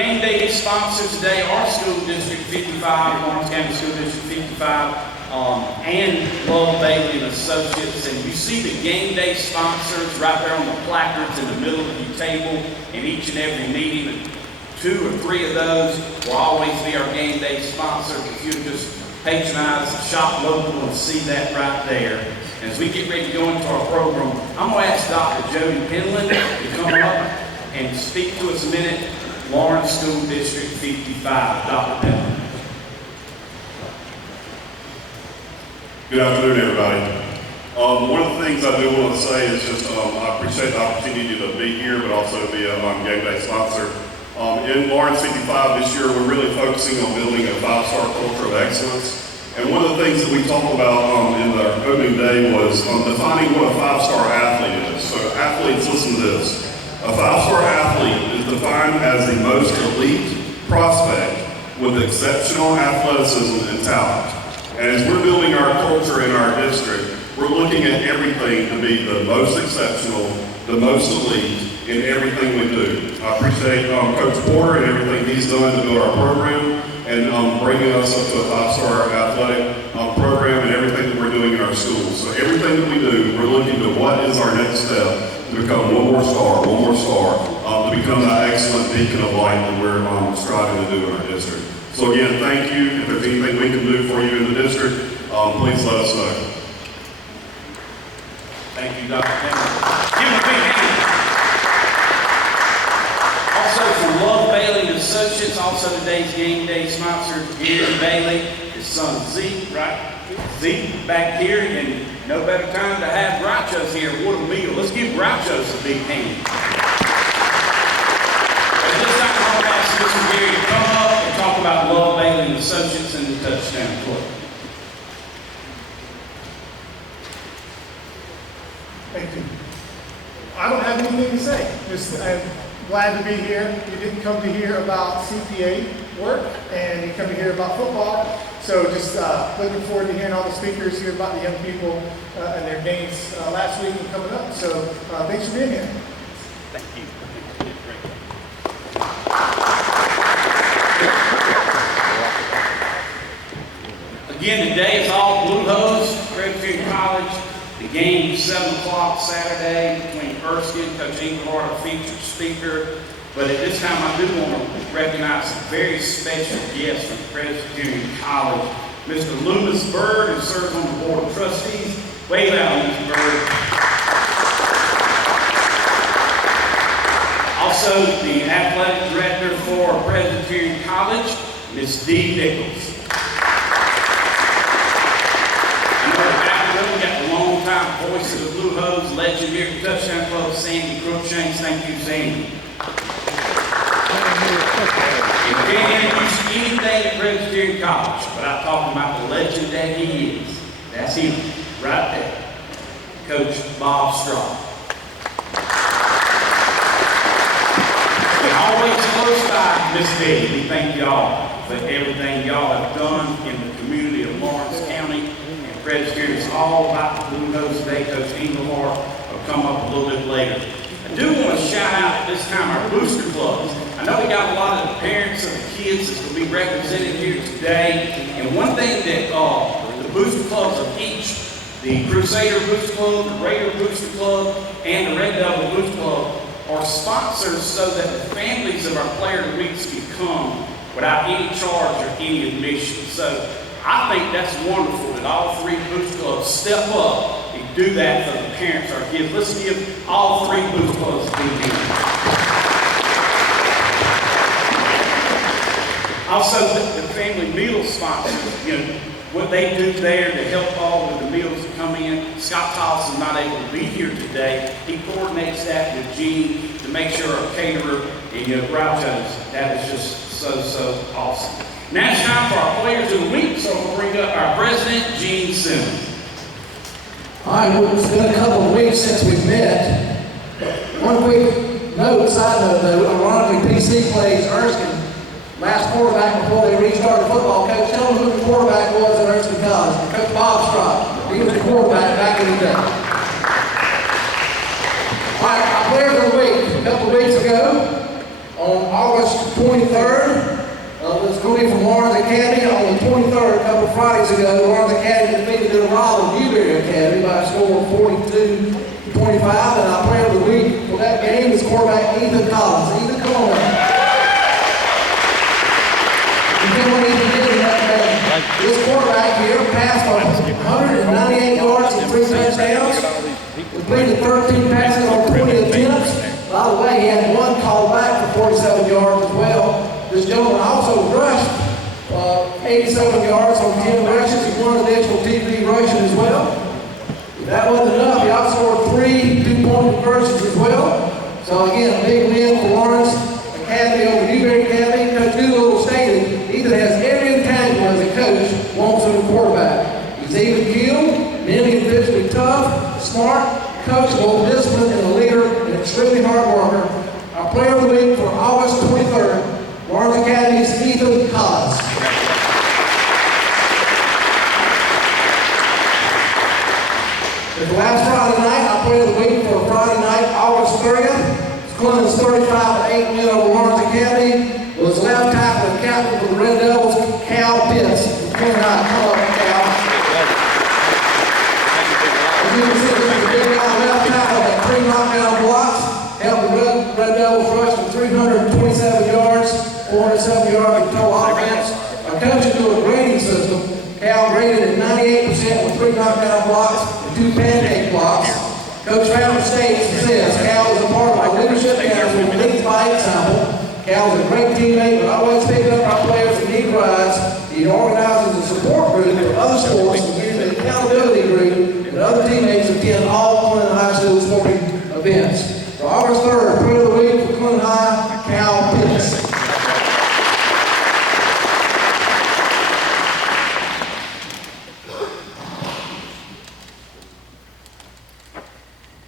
game day sponsors today are School District 55, Lawrence County School District 55, and Love Bailey and Associates. And you see the game day sponsors right there on the placards in the middle of your table in each and every meeting. 2 or 3 of those will always be our game day sponsor. If you just patronize, shop local, and see that right there. As we get ready to go into our program, I'm going to ask Dr. Jody Penland to come up and speak to us a minute. Lawrence School District 55. Dr. Penland. Good afternoon, everybody. One of the things I do want to say is just I appreciate the opportunity to be here, but also to be a game day sponsor. In Lawrence 55 this year, we're really focusing on building a 5-star culture of excellence. And one of the things that we talked about in the opening day was defining what a 5-star athlete is. So athletes, listen to this. A 5-star athlete is defined as the most elite prospect with exceptional athleticism and talent. And as we're building our culture in our district, we're looking at everything to be the most exceptional, the most elite in everything we do. I appreciate Coach Porter and everything he's done to build our program and bringing us up to a 5-star athletic program and everything that we're doing in our schools. So everything that we do, we're looking to what is our next step to become one more star, to become that excellent beacon of light that we're striving to do in our district. So again, thank you. If there's anything we can do for you in the district, please let us know. Thank you, Dr. Penland. Give him a big hand. Also from Love Bailey and Associates, also today's game day sponsor, Gary Bailey, his son Zeke, right? Zeke back here, and no better time to have Groucho's here. What a meal. Let's give Groucho's a big hand. At this time, I'm going to ask Mr. Gary to come up and talk about Love Bailey and Associates and the touchdown play. Thank you. I don't have anything to say. I'm glad to be here. You didn't come to hear about CPA work, and you come to hear about football. So just looking forward to hearing all the speakers here about the young people and their games last week and coming up. So thanks for being here. Thank you. Again, today is all Blue Hose, Presbyterian College. The game is 7 o'clock Saturday between Erskine, Coach Englehart, our featured speaker. But at this time, I do want to recognize a very special guest from Presbyterian College, Mr. Loomis Bird, who serves on the Board of Trustees. Wave out, Mr. Bird. Also, the athletic director for Presbyterian College, Ms. Dee Nichols. We got the long-time voice of the Blue Hose, legend here at Touchdown Club, Sandy Crookshanks. Thank you, Sandy. You can't introduce anything at Presbyterian College without talking about the legend that he is. That's him, right there. Coach Bob Straw. And always close by, Miss Betty. We thank y'all for everything y'all have done in the community of Lawrence County. Presbyterian is all about the Blue Nose today. Coach Englehart will come up a little bit later. I do want to shout out at this time our booster clubs. I know we got a lot of the parents of the kids that will be represented here today. And one thing that the booster clubs of each, the Crusader Booster Club, the Raider Booster Club, and the Red Devil Booster Club, are sponsors so that the families of our player of the weeks can come without any charge or any admission. So I think that's wonderful that all 3 booster clubs step up and do that for the parents, our kids. Let's give all 3 booster clubs a big hand. Also, the family meal sponsors, what they do there to help all with the meals that come in. Scott Thomas is not able to be here today. He coordinates that with Gene to make sure our caterer and Groucho's, that is just so awesome. Now it's time for our players of the week, so we'll bring up our president, Gene Simmons. All right, it's been a couple of weeks since we've met. One quick side note though, ironically, PC plays Erskine. Last quarterback before they restarted football. Coach, tell them who the quarterback was at Erskine College. Coach Bob Straw. He was the quarterback back in the day. All right, our players of the week. A couple of weeks ago, on August 23rd. It's going to be from Lawrence Academy on the 23rd. A couple of Fridays ago, Lawrence Academy defeated the rival Newberry Academy by a score of 42-25. And our player of the week for that game is quarterback Ethan Collins. Ethan, come on up. This quarterback here passed for 198 yards and 3 touchdowns. Completed 13 passes on 20 attempts. By the way, he had one called back for 47 yards as well. This gentleman also rushed 87 yards on 10 rushes and 1 additional TD rushing as well. If that wasn't enough, he also scored 3 two-point conversions as well. So again, a big win for Lawrence Academy over Newberry Academy. Coach Doolittle stated Ethan has every intangible as a coach wants in a quarterback. He's even-keeled, mentally and physically tough, smart, coachable, disciplined, and a leader, and extremely hard worker. Our player of the week for August 23rd, Lawrence Academy's Ethan Collins. The last Friday night, our player of the week for Friday night, August 30th, Clemens 35-8 win over Lawrence Academy, was left tackle and captain for the Red Devils, Cal Pitts. Come up, Cal. As you can see, this is a big left tackle that 3 knockdown blocks, helped the Red Devils rush for 327 yards, 407 yards of total offense. Our coaches do a grading system. Cal graded at 98% with 3 knockdown blocks and 2 pancake blocks. Coach Founder states and says Cal is a part of our leadership council and leads by example. Cal is a great teammate, but always picks up our players that need rides. He organizes a support group for other sports and gives an accountability group and other teammates attend all Clinton High School sporting events. For August 3rd, player of the week for Clinton High, Cal Pitts.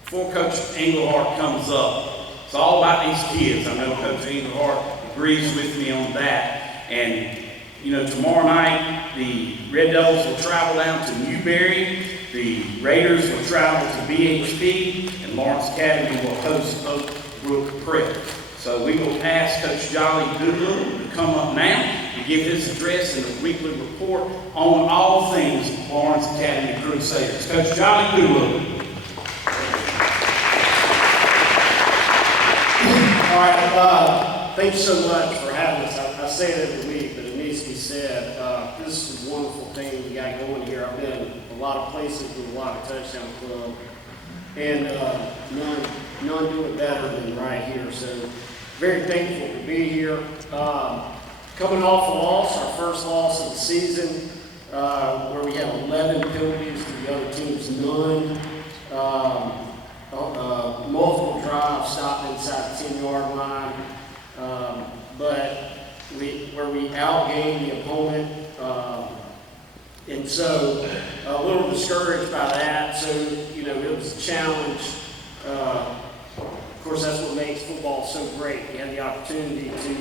Before Coach Englehart comes up, it's all about these kids. I know Coach Englehart agrees with me on that. And, you know, tomorrow night, the Red Devils will travel down to Newberry. The Raiders will travel to BHP. And Lawrence Academy will host Oak Brook Prep. So we will ask Coach Jolly Doolittle to come up now to give his address and a weekly report on all things Lawrence Academy Crusaders. Coach Jolly Doolittle. All right, thank you so much for having us. I say it every week, but it needs to be said. This is a wonderful thing we got going here. I've been a lot of places with a lot of touchdown club, and none do it better than right here. So very thankful to be here. Coming off a loss, our first loss of the season, where we had 11 penalties to the other team's none. Multiple drives stopped inside the 10-yard line, but where we outgained the opponent, and so a little discouraged by that. So you know, it was a challenge. Of course, that's what makes football so great. You have the opportunity to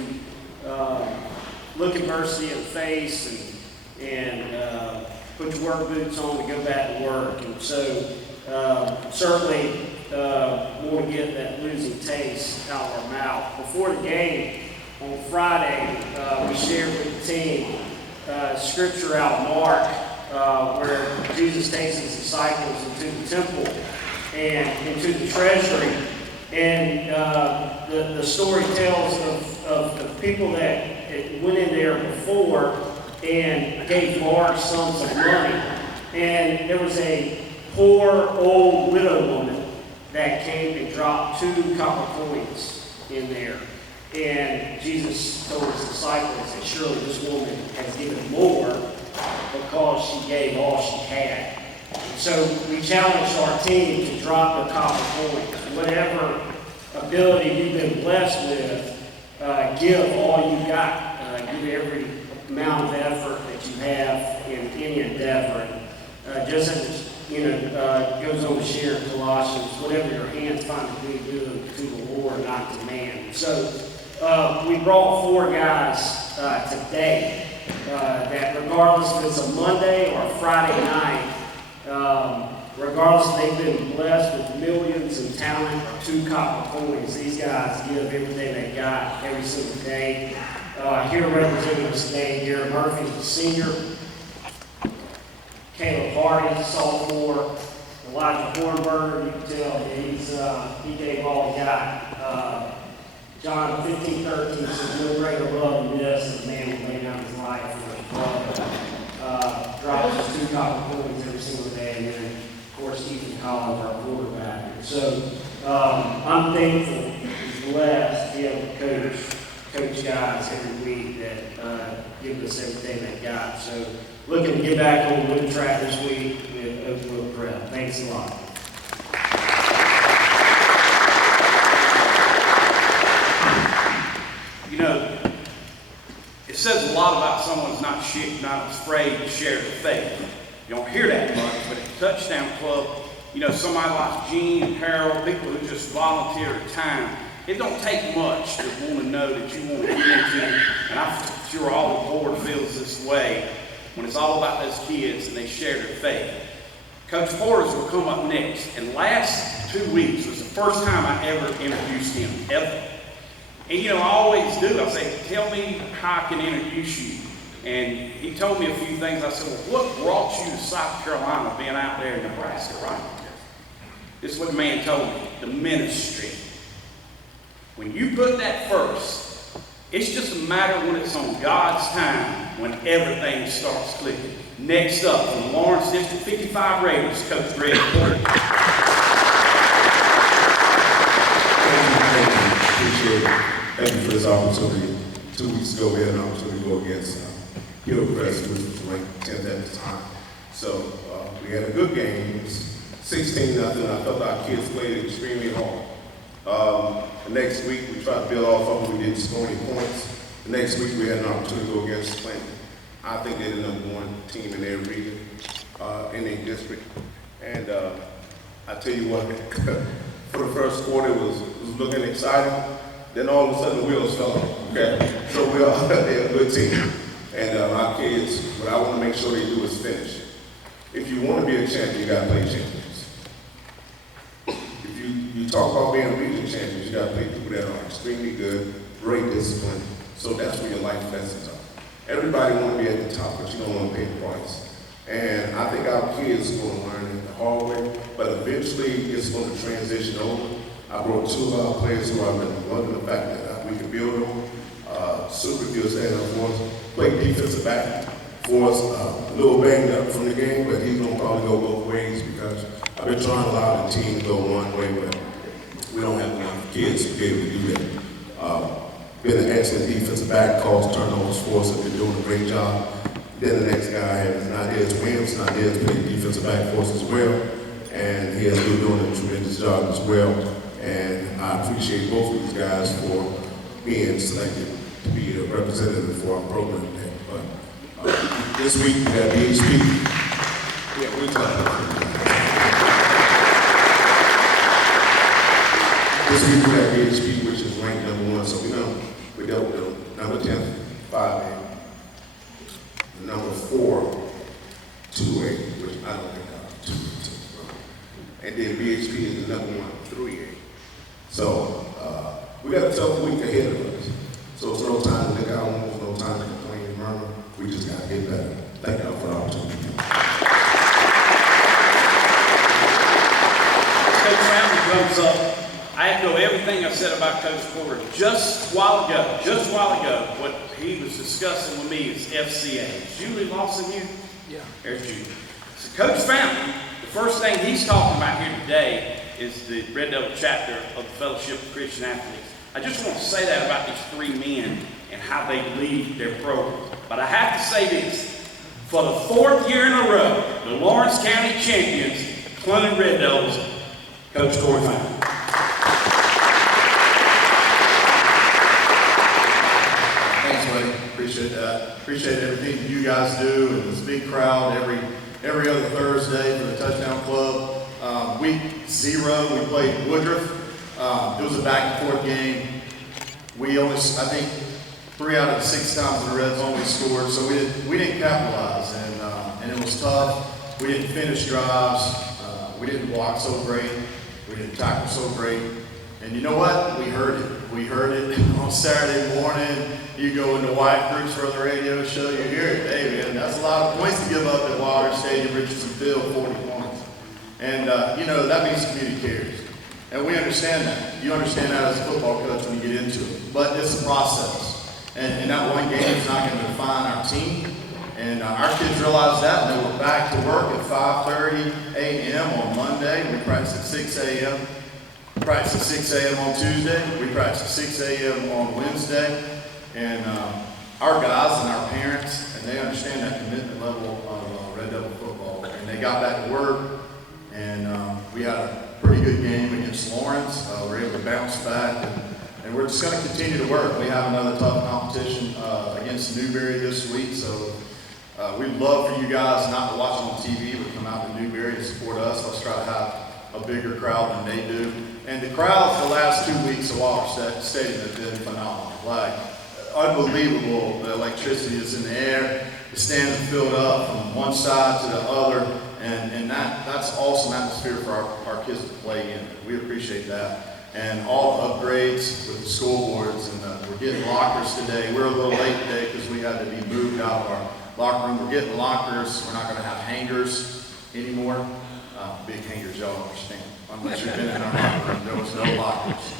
look adversity in the face and put your work boots on to go back to work. And so certainly. Want to get that losing taste out of our mouth. Before the game on Friday, we shared with the team scripture out of Mark where Jesus takes his disciples into the temple and into the treasury. And the story tells of the people that went in there before and gave large sums of money. And there was a poor old widow woman that came and dropped 2 copper coins in there. And Jesus told his disciples that surely this woman has given more because she gave all she had. So we challenged our team to drop the copper coins. Whatever ability you've been blessed with, give all you got. Give every amount of effort that you have in any endeavor. Just as goes on to share in Colossians, whatever your hands find to do to the Lord, not to man. So we brought 4 guys today that regardless if it's a Monday or a Friday night, Regardless, they've been blessed with millions in talent or 2 copper coins. These guys give everything they got every single day. Here representing us today, Garrett Murphy's a senior. Caleb Hardy, sophomore. Elijah Hornberger, you can tell he gave all he got. John 15-13 says, no greater love than this, as a man will lay down his life for his brother. Drops us 2 copper coins every single day. And then, of course, Ethan Collins, our quarterback. And so I'm thankful, blessed to be able to coach guys every week that give us everything they got. So looking to get back on the winning track this week with Oakville Prep. Thanks a lot. You know, it says a lot about someone's not afraid to share their faith. You don't hear that much, but at the Touchdown Club, you know, somebody like Gene and Harold, people who just volunteer their time, it don't take much to want to know that you want to get into, and I'm sure all the board feels this way, when it's all about those kids and they share their faith. Coach Porters will come up next, and last 2 weeks was the first time I ever introduced him, ever. And you know, I always do. I say, tell me how I can introduce you. And he told me a few things. I said, well, what brought you to South Carolina, being out there in Nebraska, right? This is what the man told me, the ministry. When you put that first, it's just a matter when it's on God's time, when everything starts clicking. Next up, from Lawrence District 55 Raiders, Coach Greg Porter. Appreciate it. Thank you for this opportunity. 2 weeks ago, we had an opportunity to go against Hillcrest, which was ranked 10th at the time. So we had a good game. It was 16-0. I felt our kids played extremely hard. The next week, we tried to build off of them. We didn't score any points. The next week, we had an opportunity to go against Clinton. I think they're the #1 team in their region, in their district. And I tell you what, for the first quarter, it was looking exciting. Then all of a sudden, the wheels fell off. Okay, so they're a good team. And our kids, what I want to make sure they do is finish. If you want to be a champion, you got to play champions. If you talk about being region champions, you got to play people that are extremely good, great discipline. So that's where your life lessons are. Everybody want to be at the top, but you don't want to pay the price. And I think our kids are going to learn it the hard way, but eventually it's going to transition over. I brought 2 of our players who I've been loving the fact that we can build on. Super good stand-up for us. Play defensive back for us. A little banged up from the game, but he's going to probably go both ways because I've been trying to allow the team to go one way, but we don't have enough kids to be able to do that. Been an excellent defensive back, calls turnovers for us, and been doing a great job. Then the next guy is Fernandez Williams. Fernandez played defensive back for us as well, and he has been doing a tremendous job as well. And I appreciate both of these guys for being selected to be a representative for our program today. But this week we got BHP. Yeah, we're talking. This week we got BHP, which is ranked #1. So we dealt with number 10, 5A, number 4, 2A, which I don't think are 2. And then BHP is the #1, 3A. So we got a tough week ahead of us. So it's no time to lick our wounds, no time to complain and murmur. We just got to get better. Thank y'all for the opportunity. Coach Fountain comes up. I echo everything I said about Coach Porter just a while ago. What he was discussing with me is FCA. Is Julie Lawson here? Yeah. There's Julie. So Coach Fountain, the first thing he's talking about here today is the Red Devil chapter of the Fellowship of Christian Athletes. I just want to say that about these 3 men and how they lead their program. But I have to say this. For the 4th year in a row, the Lawrence County champions, Clinton Red Devils, Coach Corey Fountain. Thanks, Wayne. Appreciate that. Appreciate everything you guys do and this big crowd every other Thursday for the Touchdown Club. Week 0, we played Woodruff. It was a back-and-forth game. We only, I think, 3 out of the 6 times in the red zone we scored, so we didn't capitalize, and it was tough. We didn't finish drives. We didn't block so great. We didn't tackle so great. And you know what? We heard it. We heard it on Saturday morning. You go into White Groups for the radio show, you hear it. Hey, man, that's a lot of points to give up at Wilder Stadium, Richardson Field, 40 points. And, that means community cares. And we understand that. You understand that as a football coach when you get into it. But it's a process. And that one game is not going to define our team. And our kids realized that, and they were back to work at 5:30 a.m. on Monday. We practiced at 6 a.m. Practice at 6 a.m. on Tuesday. We practice at 6 a.m. on Wednesday. And our guys and our parents, and they understand that commitment level of Red Devil football. And they got back to work, and we had a pretty good game against Lawrence. We were able to bounce back, and we're just going to continue to work. We have another tough competition against Newberry this week, so we'd love for you guys not to watch it on TV, but come out to Newberry to support us. Let's try to have a bigger crowd than they do. And the crowds the last 2 weeks of Wilder Stadium have been phenomenal. Like, unbelievable. The electricity is in the air. The stands are filled up from one side to the other. And that's awesome atmosphere for our kids to play in. We appreciate that. And all the upgrades with the school boards, and we're getting lockers today. We're a little late today because we had to be moved out of our locker room. We're getting lockers. We're not going to have hangers anymore. Big hangers, y'all don't understand. Unless you've been in our locker room, there was no lockers.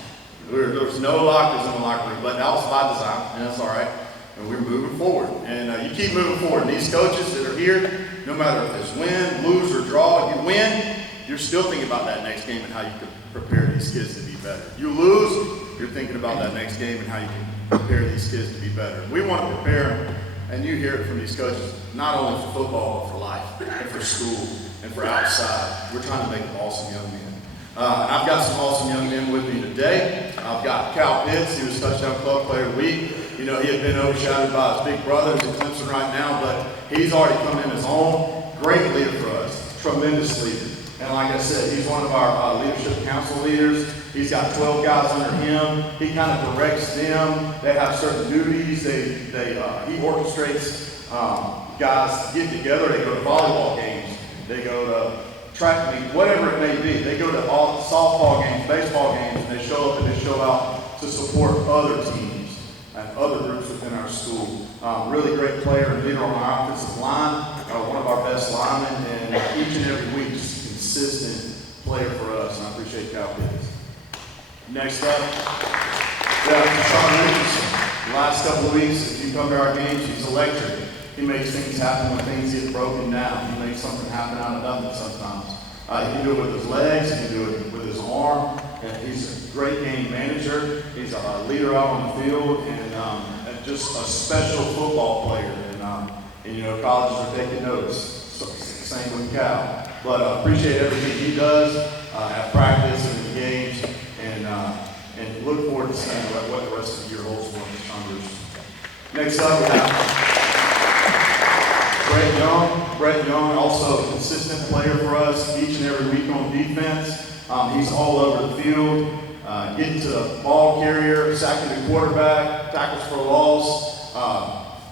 There was no lockers in the locker room, but that was by design, and that's all right. And we're moving forward. And you keep moving forward. And these coaches that are here, no matter if it's win, lose, or draw, you win, you're still thinking about that next game and how you can prepare these kids to be better. You lose, you're thinking about that next game and how you can prepare these kids to be better. We want to prepare them, and you hear it from these coaches, not only for football, but for life, and for school, and for outside. We're trying to make them awesome young men. I've got some awesome young men with me today. I've got Cal Pitts. He was Touchdown Club Player of the Week. You know, he had been overshadowed by his big brothers in Clemson right now, but he's already come in his own. Great leader for us, tremendous leader. And like I said, he's one of our leadership council leaders. He's got 12 guys under him. He kind of directs them. They have certain duties. He orchestrates guys to get together. They go to volleyball games. They go to track meet, whatever it may be. They go to all softball games, baseball games, and they show up and they show out to support other teams and other groups within our school. Really great player and leader on our offensive line, one of our best linemen, and each and every week, just consistent player for us, and I appreciate Cal Pitts. Next up, we have Sean Richardson. The last couple of weeks, if you come to our games, he's electric. He makes things happen when things get broken down. He makes something happen out of nothing sometimes. He can do it with his legs, he can do it with his arm. And he's a great game manager. He's a leader out on the field, and just a special football player. And you know, colleges are taking notice. So, same with Cal. But appreciate everything he does at practice and in the games, and look forward to seeing what the rest of the year holds for him. Next up, we have Brett Young, also a consistent player for us each and every week on defense. He's all over the field, getting to the ball carrier, sacking the quarterback, tackles for loss,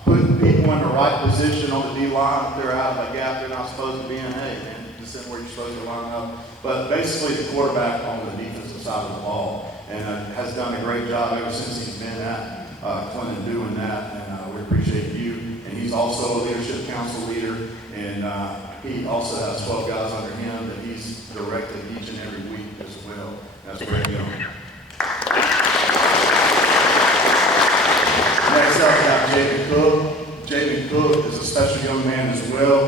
putting people in the right position on the D-line if they're out of a gap they're not supposed to be in. Hey, man, this isn't where you're supposed to line up. But basically the quarterback on the defensive side of the ball, and has done a great job ever since he's been at Clinton doing that, and we appreciate you. And he's also a leadership council leader, and he also has 12 guys under him that he's directed each and every week as well. That's great going. Next up, we have Javen Cook. Javen Cook is a special young man as well.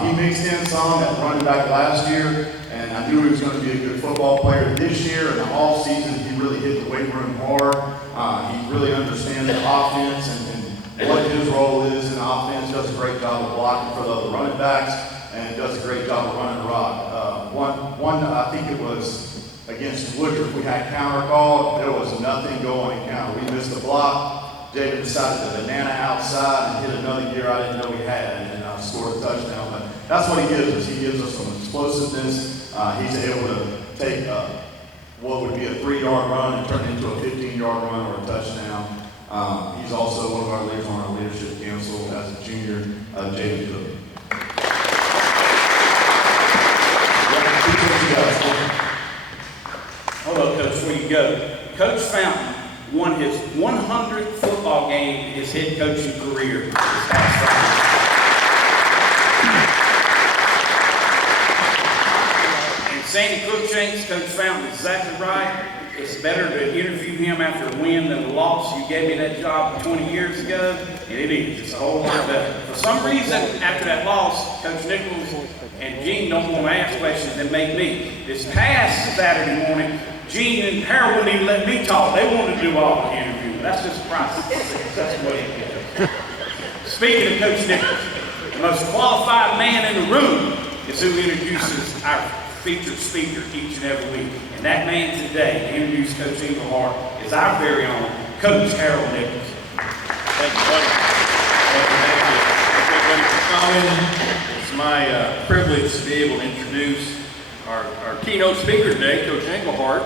He mixed in some at running back last year, and I knew he was going to be a good football player this year. In the off season, he really hit the weight room hard. He really understands the offense and what his role is in the offense. Does a great job of blocking for the other running backs, and does a great job of running the rock. One, I think it was against Woodruff, we had counter called. There was nothing going in counter. We missed the block. Javen decided to banana outside and hit another gear I didn't know he had, and scored a touchdown. But that's what he gives us. He gives us some explosiveness. He's able to take what would be a 3-yard run and turn it into a 15-yard run or a touchdown. He's also one of our leaders on our leadership council as a junior, Javen Cook. you go. Coach Fountain won his 100th football game in his head coaching career this past Friday. And Sandy Cruikshanks, Coach Fountain is exactly right. It's better to interview him after a win than a loss. You gave me that job 20 years ago, and it is. It's a whole lot better. For some reason, after that loss, Coach Nichols and Gene don't want to ask questions and make me. This past Saturday morning, Gene and Harold wouldn't even let me talk. They wanted to do all the interviewing. That's just a process. That's what it is. Speaking of Coach Nichols, the most qualified man in the room is who introduces our featured speaker each and every week. And that man today, to introduce Coach Englehart, is our very own Coach Harold Nichols. Thank you, buddy. Thank you for coming. It's my privilege to be able to introduce our keynote speaker today, Coach Englehart.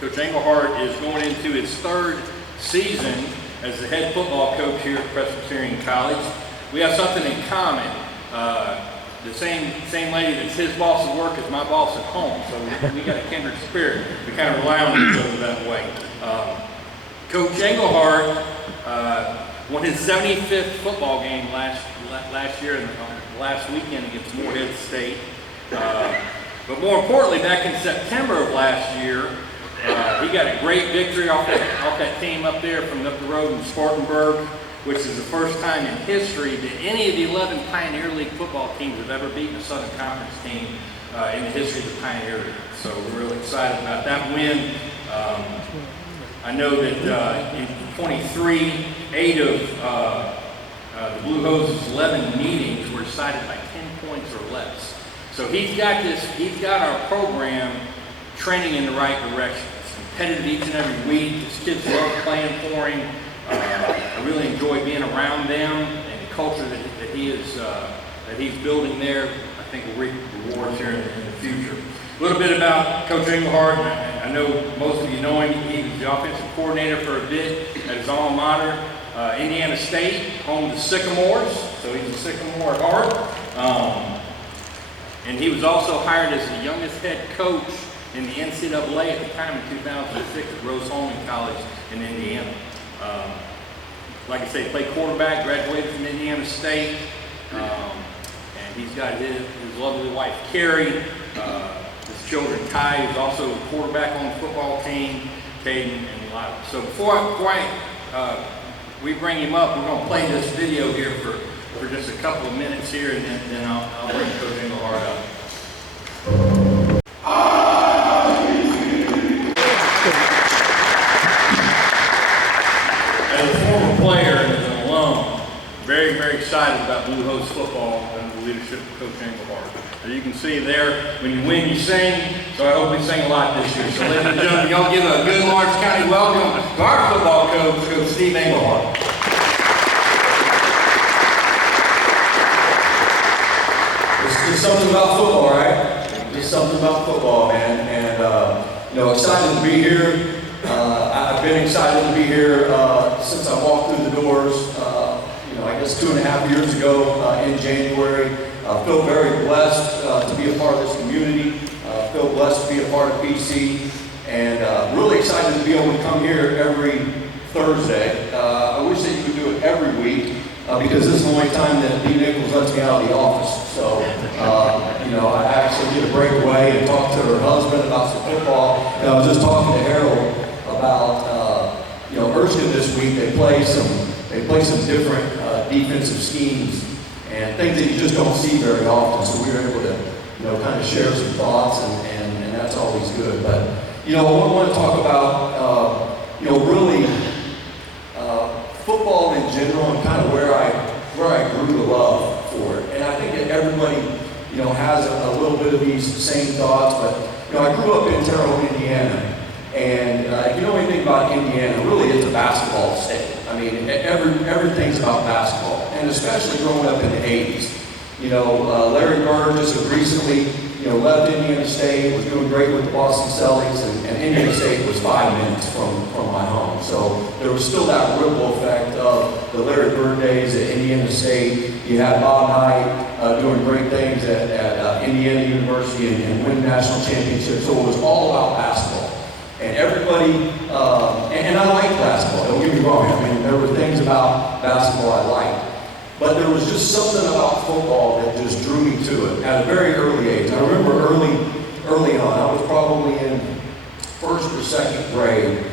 Coach Englehart is going into his third season as the head football coach here at Presbyterian College. We have something in common. The same lady that's his boss at work is my boss at home, so we got a kindred spirit. We kind of rely on each other that way. Coach Englehart won his 75th football game last year and last weekend against Morehead State. But more importantly, back in September of last year, he got a great victory off that team up there from up the road in Spartanburg, which is the first time in history that any of the 11 Pioneer League football teams have ever beaten a Southern Conference team in the history of the Pioneer League. So we're really excited about that win. I know that in 23, 8 of the Blue Hoses' 11 meetings were decided by 10 points or less. So he's got our program trending in the right direction. It's competitive each and every week. His kids love playing for him. I really enjoy being around them, and the culture that he's building there, I think will reap rewards here in the future. A little bit about Coach Englehart. I know most of you know him. He was the offensive coordinator for a bit at his alma mater, Indiana State, home of the Sycamores. So he's a Sycamore at heart. And he was also hired as the youngest head coach in the NCAA at the time in 2006 at Rose-Hulman College in Indiana. Like I say, played quarterback, graduated from Indiana State, and he's got his lovely wife, Carrie, his children, Ty, who's also a quarterback on the football team, Caden, and Lila. So before we bring him up, we're going to play this video here for just a couple of minutes here, and then I'll bring Coach Englehart up. As a former player and as an alum, very, very excited about Blue Hose football under the leadership of Coach Englehart. As you can see there, when you win, you sing, so I hope we sing a lot this year. So ladies and gentlemen, y'all give a good Lawrence County welcome to our football coach, Steve Englehart. Just something about football, right? Just something about football, man. And, excited to be here. I've been excited to be here since I walked through the doors, I guess 2.5 years ago in January. I feel very blessed to be a part of this community. Feel blessed to be a part of PC. And really excited to be able to come here every Thursday. I wish that you could do it every week. Because this is the only time that D. Nichols lets me out of the office. So, I actually get a break away and talk to her husband about some football. I was just talking to Harold about, Erskine this week. They play some different defensive schemes and things that you just don't see very often. So we were able to, kind of share some thoughts, and that's always good. But, I want to talk about, really. Football in general and kind of where I grew the love for it. And I think that everybody, has a little bit of these same thoughts, but, I grew up in Terre Haute, Indiana. And if you know anything about Indiana, really it's a basketball state. I mean, everything's about basketball. And especially growing up in the 80s. Larry Bird just recently, left Indiana State, was doing great with the Boston Celtics, and Indiana State was 5 minutes from my home. So there was still that ripple effect of the Larry Bird days at Indiana State. You had Bob Knight doing great things at Indiana University and winning national championships. So it was all about basketball. And everybody, and I like basketball, don't get me wrong. I mean, there were things about basketball I liked. But there was just something about football that just drew me to it at a very early age. I remember early on, I was probably in first or second grade,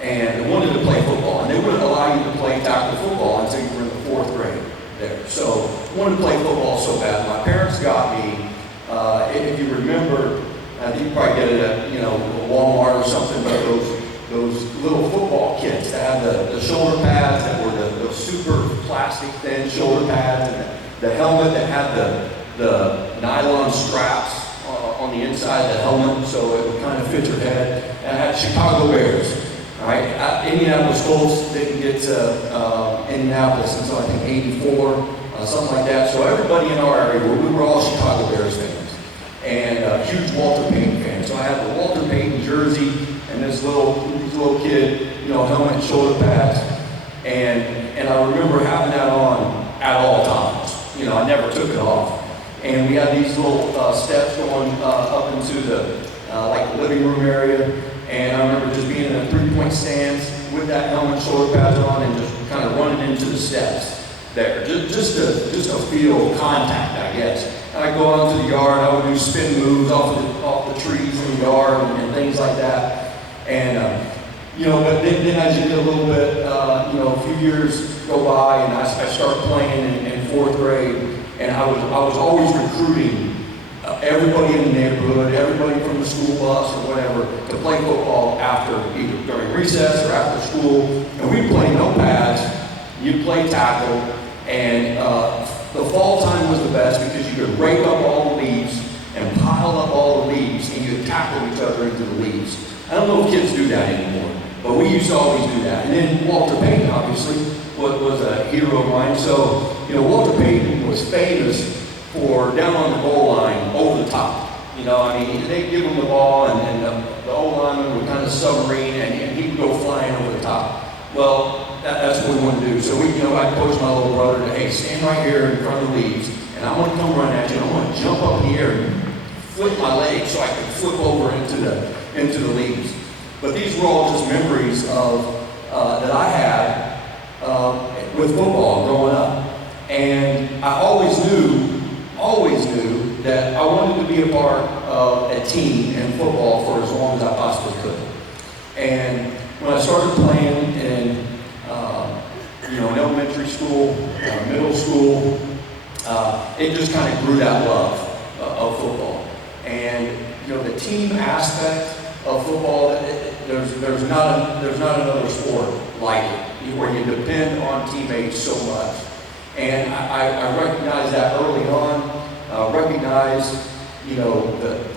and I wanted to play football. And they wouldn't allow you to play tackle football until you were in the fourth grade there. So I wanted to play football so bad. My parents got me, if you remember, you probably get it at, Walmart or something, but those little football kits that had the shoulder pads that were the super plastic thin shoulder pads, and the helmet that had the nylon straps on the inside of the helmet, so it would kind of fit your head. And I had Chicago Bears. All right, Indianapolis Colts didn't get to Indianapolis until I think '84, something like that. So everybody in our area, we were all Chicago Bears fans, and huge Walter Payton fans. So I had the Walter Payton jersey and this little kid, helmet and shoulder pads, and I remember having that on at all times. I never took it off. And we had these little steps going up into the like the living room area. And I remember just being in a three-point stance with that helmet, shoulder pads on, and just kind of running into the steps there, just to feel contact, I guess. And I'd go out into the yard. I would do spin moves off the trees in the yard and things like that. And but then as you get a little bit, a few years go by, and I started playing in fourth grade, and I was always recruiting everybody in the neighborhood, everybody from the school bus or whatever, to play football after, either during recess or after school. And we'd play no pads, you'd play tackle, and the fall time was the best because you could rake up all the leaves and pile up all the leaves, and you could tackle each other into the leaves. I don't know if kids do that anymore, but we used to always do that. And then Walter Payton, obviously, was a hero of mine. So, Walter Payton was famous for down on the goal line, over the top. They'd give him the ball, and the O-lineman would kind of submarine, and he would go flying over the top. Well, that's what we want to do. So I'd coach my little brother to, hey, stand right here in front of the leaves, and I'm going to come run at you, and I'm going to jump up here and flip my leg so I can flip over into the leaves. But these were all just memories of that I had with football growing up. And I always knew that I wanted to be a part of a team in football for as long as I possibly could. And when I started playing in, in elementary school, middle school, it just kind of grew that love of football. And the team aspect of football, there's not another sport like it where you depend on teammates so much. And I recognized that early on. Recognized,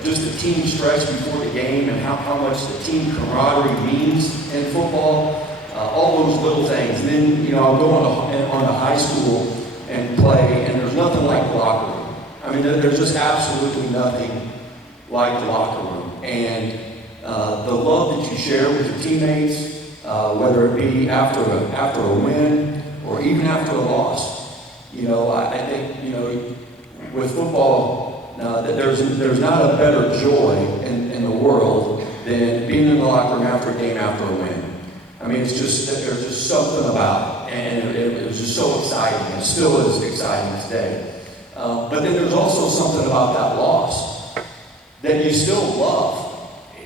just the team stretch before the game and how much the team camaraderie means in football. All those little things. And then, I'll go on to high school and play, and there's nothing like the locker room. I mean, there's just absolutely nothing like the locker room. And the love that you share with your teammates, whether it be after a win or even after a loss. I think, with football, that there's not a better joy in the world than being in the locker room after a game, after a win. I mean, there's just something about it, and it was just so exciting. It still is exciting today. But then there's also something about that loss that you still love.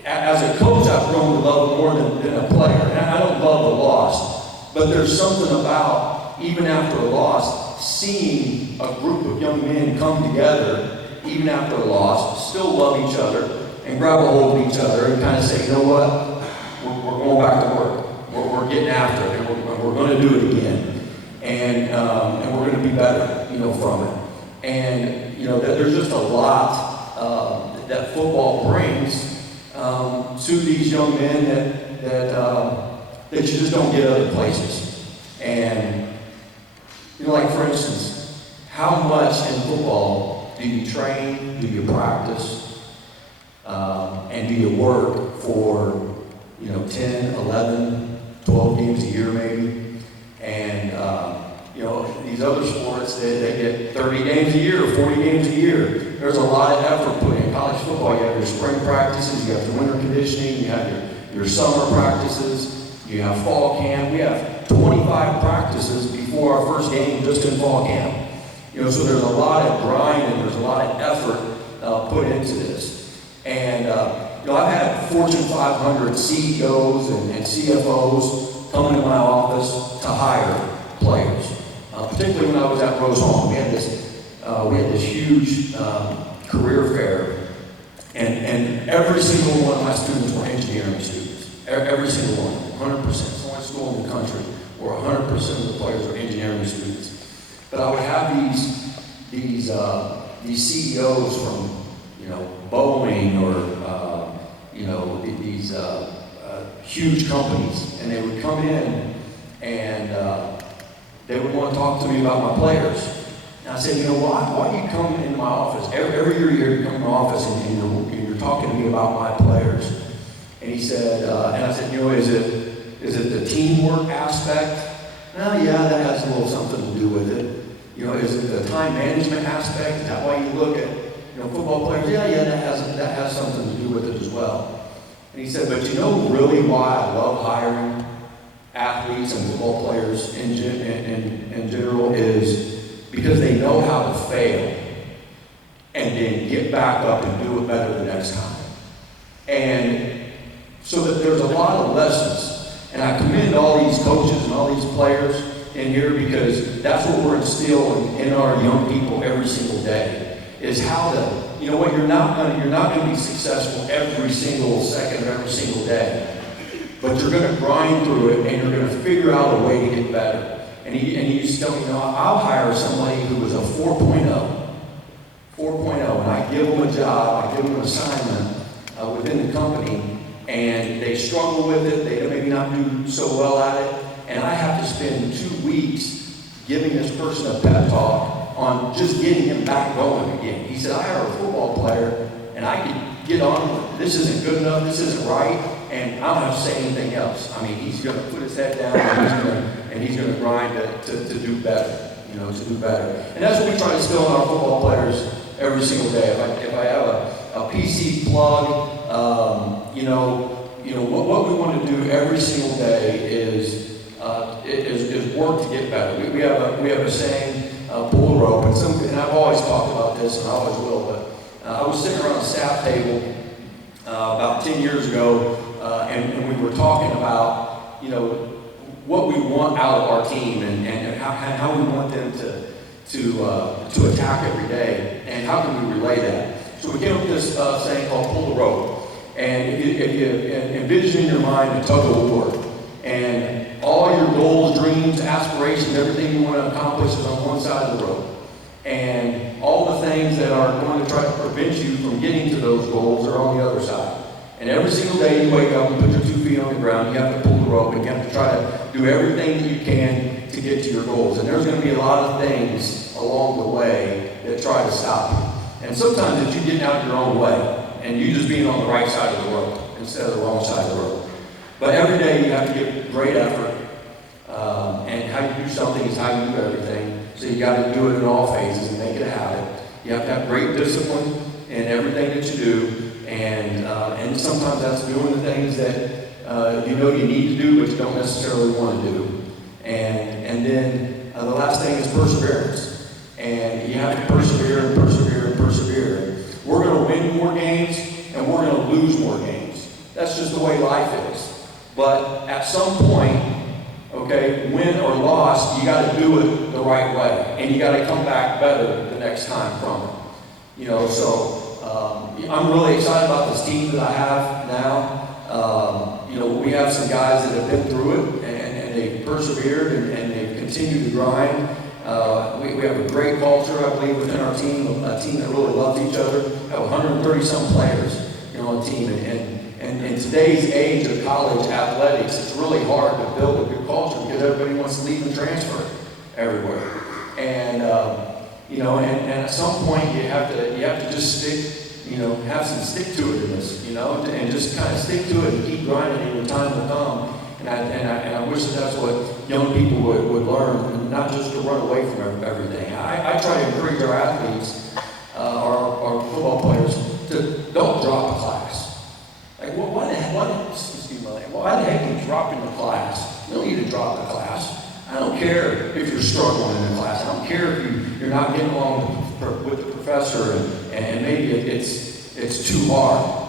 As a coach, I've grown to love it more than a player. And I don't love the loss, but there's something about, even after a loss, seeing a group of young men come together, even after a loss, still love each other, and grab a hold of each other and kind of say, you know what, we're going back to work. We're getting after it, and we're going to do it again. And we're going to be better, from it. And, there's just a lot that football brings to these young men that you just don't get other places. And, like for instance, how much in football do you train, do you practice, and do you work for, 10, 11, 12 games a year maybe? And, these other sports, they get 30 games a year, 40 games a year. There's a lot of effort put in. College football, you have your spring practices, you have your winter conditioning, you have your summer practices, you have fall camp. We have 25 practices before our first game just in fall camp. So there's a lot of grind and there's a lot of effort put into this. And I've had Fortune 500 CEOs and CFOs come into my office to hire players. Particularly when I was at Rose Hall, we had this huge career fair, and every single one of my students were engineering students. Every single one, 100%. It's the only school in the country where 100% of the players are engineering students. But I would have these CEOs from Boeing or these huge companies, and they would come in and they would want to talk to me about my players. And I said, why do you come into my office? Every year you come in my office and you're talking to me about my players. And he said, and I said, is it the teamwork aspect? Well, yeah, that has a little something to do with it. Is it the time management aspect? Is that why you look at football players? Yeah, that has something to do with it as well. And he said, but really why I love hiring athletes and football players in general is because they know how to fail and then get back up and do it better the next time. And so that there's a lot of lessons. And I commend all these coaches and all these players in here because that's what we're instilling in our young people every single day is how to, you're not going to be successful every single second of every single day. But you're going to grind through it, and you're going to figure out a way to get better. And he used to tell me, I'll hire somebody who was a 4.0, and I give them a job, I give them an assignment within the company, and they struggle with it, they maybe not do so well at it, and I have to spend 2 weeks giving this person a pep talk on just getting him back going again. He said, I hire a football player, and I can get on with it. This isn't good enough, this isn't right, and I don't have to say anything else. I mean, he's going to put his head down and he's going to grind to do better, to do better. And that's what we try to instill in our football players every single day. If I have a PC plug, what we want to do every single day is work to get better. We have a saying, pull the rope, and I've always talked about this, and I always will. But I was sitting around a staff table about 10 years ago, and we were talking about, what we want out of our team and how we want them to attack every day, and how can we relay that. So we came up with this saying called pull the rope. And if you envision in your mind a tug of war, and all your goals, dreams, aspirations, everything you want to accomplish is on one side of the rope. And all the things that are going to try to prevent you from getting to those goals are on the other side. And every single day you wake up and put your 2 feet on the ground, you have to pull the rope, and you have to try to do everything that you can to get to your goals. And there's going to be a lot of things along the way that try to stop you. And sometimes it's you getting out of your own way, and you just being on the right side of the rope instead of the wrong side of the rope. But every day you have to give great effort, and how you do something is how you do everything. So you got to do it in all phases and make it a habit. You have to have great discipline in everything that you do, and sometimes that's doing the things that you need to do, but you don't necessarily want to do. And then the last thing is perseverance, and you have to persevere and persevere and persevere. We're going to win more games, and we're going to lose more games. That's just the way life is. But at some point, win or loss, you got to do it the right way, and you got to come back better the next time from it. So I'm really excited about this team that I have now. We have some guys that have been through it, and they've persevered, and they've continued to grind. We have a great culture, I believe, within our team, a team that really loves each other. We have 130-some players, on the team, and in today's age of college athletics, it's really hard to build a good culture because everybody wants to leave and transfer everywhere. And and at some point you have to just stick, have some stick to it in this, and just kind of stick to it and keep grinding, and the time will come. And I wish that's what young people would learn, and not just to run away from everything. I try to encourage our athletes, our football players, to don't drop a class. Like, why the why the heck are you dropping the class? You don't need to drop the class. I don't care if you're struggling in the class. I don't care if you're not getting along with the professor and maybe it's too hard.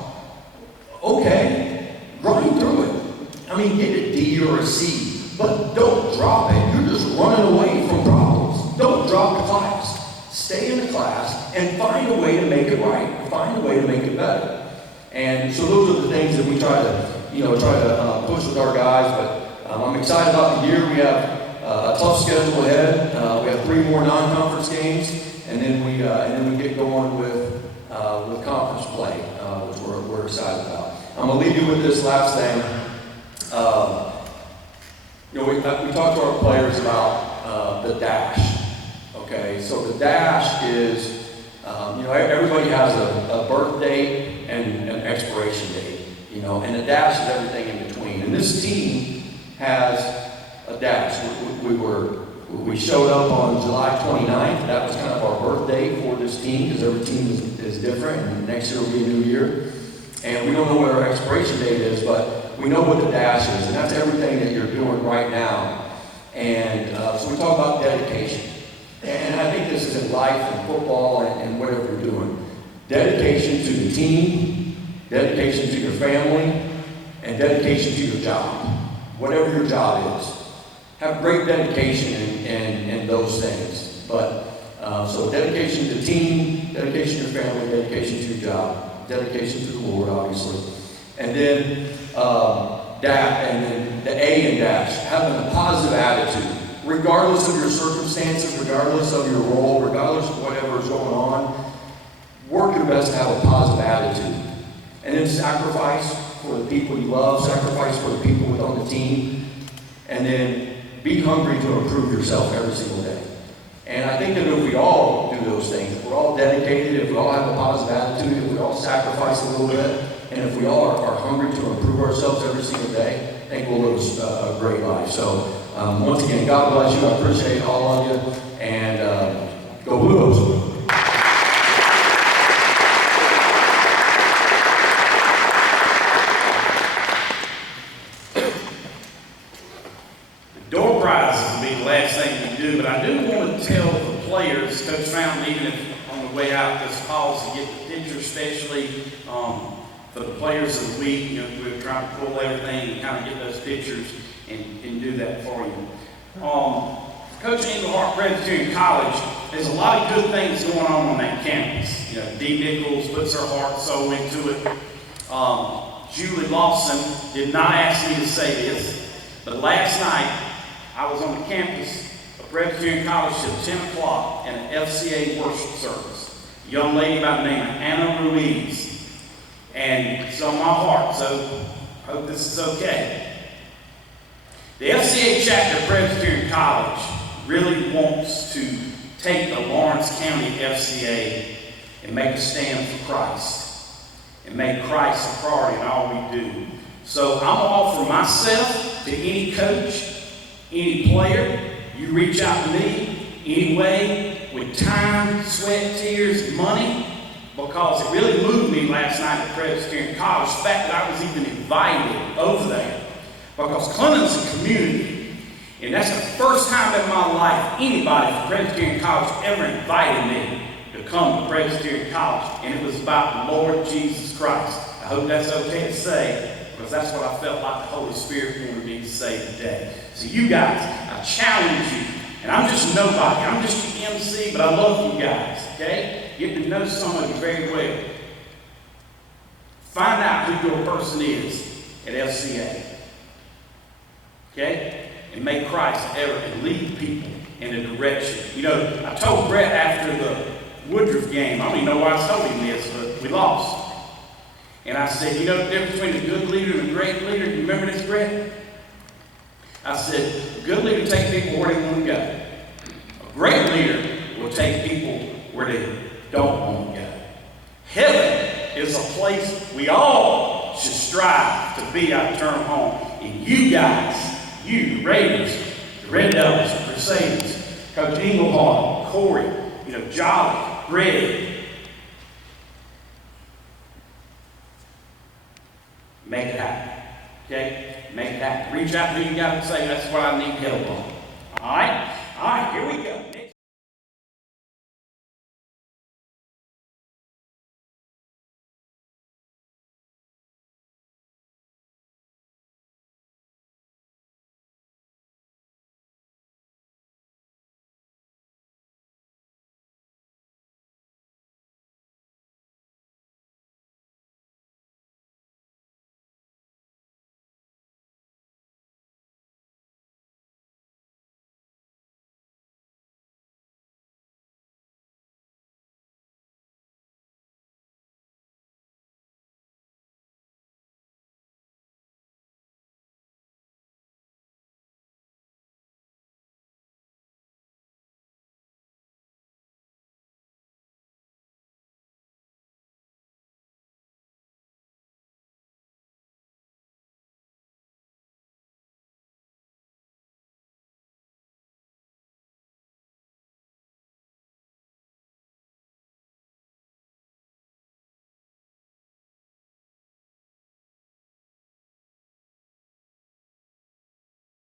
Okay, grind through it. I mean, get a D or a C, but don't drop it. You're just running away from problems. Don't drop the class. Stay in the class and find a way to make it right. Find a way to make it better. And so those are the things that we try to push with our guys. But I'm excited about the year. We have a tough schedule ahead. We have 3 more non-conference games, and then we get going with conference play, which we're excited about. I'm gonna leave you with this last thing. We talked to our players about the dash. Okay, so the dash is, everybody has a birth date and an expiration date, and the dash is everything in between. And this team has a dash. We showed up on July 29th. That was kind of our birth date for this team because every team is different, and next year will be a new year. And we don't know what our expiration date is, but we know what the dash is, and that's everything that you're doing right now. And so we talk about dedication. And I think this is in life and football and whatever you're doing. Dedication to the team, dedication to your family, and dedication to your job. Whatever your job is. Have great dedication in those things. But so dedication to the team, dedication to your family, dedication to your job, dedication to the Lord, obviously. And then the A in dash, having a positive attitude. Regardless of your circumstances, regardless of your role, regardless of whatever is going on, work your best to have a positive attitude. And then sacrifice for the people you love, sacrifice for the people on the team, and then be hungry to improve yourself every single day. And I think that if we all do those things, if we're all dedicated, if we all have a positive attitude, if we all sacrifice a little bit, and if we all are hungry to improve ourselves every single day, I think we'll live a great life. So once again, God bless you. I appreciate all of you. And go Blues. Door prizes will be the last thing we do, but I do want to tell the players, Coach Fountain, even if on the way out this calls to get the picture, especially for the players of the week. We're trying to pull everything and kind of get those pictures and do that for you. Coach Englehart Presbyterian College, there's a lot of good things going on that campus. Dee Nichols puts her heart and soul into it. Julie Lawson did not ask me to say this, but last night I was on the campus of Presbyterian College till 10 o'clock in an FCA worship service. A young lady by the name of Anna Ruiz. And it's on my heart, so I hope this is okay. The FCA chapter of Presbyterian College really wants to take the Lawrence County FCA and make a stand for Christ and make Christ a priority in all we do. So I'm going to offer myself to any coach, any player. You reach out to me any way with time, sweat, tears, money, because it really moved me last night at Presbyterian College, the fact that I was even invited over there. Because Clinton's a community, and that's the first time in my life anybody from Presbyterian College ever invited me to come to Presbyterian College, and it was about the Lord Jesus Christ. I hope that's okay to say, because that's what I felt like the Holy Spirit wanted me to say today. So you guys, I challenge you, and I'm just nobody. I'm just your MC, but I love you guys, okay? Get to know some of you very well. Find out who your person is at FCA. Okay? And make Christ ever and lead people in a direction. I told Brett after the Woodruff game, I don't even know why I told him this, but we lost. And I said, the difference between a good leader and a great leader, you remember this, Brett? I said, a good leader takes people where they want to go. A great leader will take people where they don't want to go. Heaven is a place we all should strive to be our eternal home. And you guys, you, the Raiders, the Red Devils, the Crusaders, Coach Englehart, Corey, Jolly, Greg, make it happen. Okay? Make it happen. Reach out to who you got and say, that's what I need help on. All right? All right, here we go.